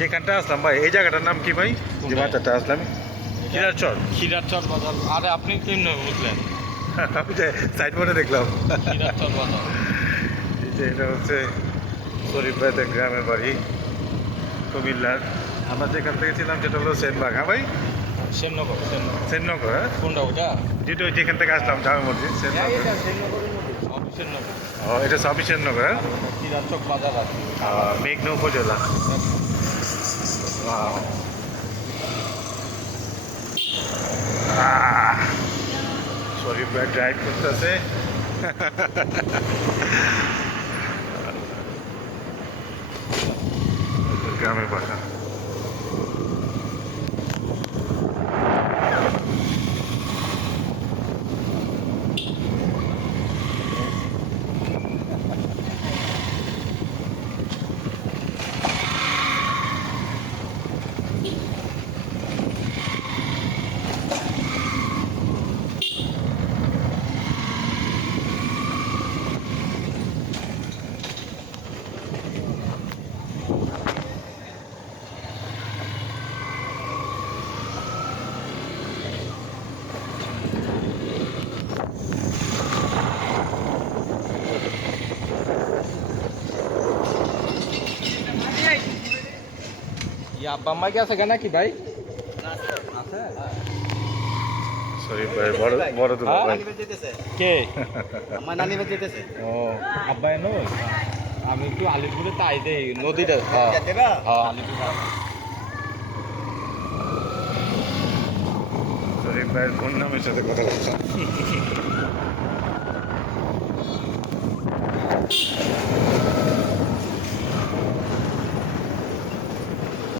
যেখানটা আসলাম ভাই, এই জায়গাটার নাম কি ভাই? যে বাজারটা আসলাম, খিরারচর বাজার। আরে আপনি কেমন বুঝলেন? আমি যে সাইডবোর্ডে দেখলাম। খিরারচর বাজার। এই যে এটা হচ্ছে শরীফ ভাইদের গ্রামের বাড়ি, কুমিল্লার। আমরা যেখান থেকে ছিলাম সেটা হলো সেনবাগ। হ্যাঁ ভাই, শ্যামনগর। সেননগর। হ্যাঁ, কোনটা ওটা? যেটা ওই যেখান থেকে আসলাম জামে মসজিদ সেননগর। অফিসের নগর। ও, এটা সবই সেননগর। হ্যাঁ, খিরারচক বাজার আছে। মেঘনা উপজেলা। Wow. শরীফ ভাই ড্রাইভ করতেছে। গ্রামের বাসা। আব্বা আম্মা কি আছে নাকি ভাই? আছে। শরীফ ভাই বড় বড় তো ভাই। কে? আমার নানি বাড়ি যেতেছে। ও, আব্বা এনো। আমি একটু আলিপুরে তাই দেই নদীটা। দেবা? আলিপুর। শরীফ ভাইয়ের ফোন নামের সাথে কথা বলতাম।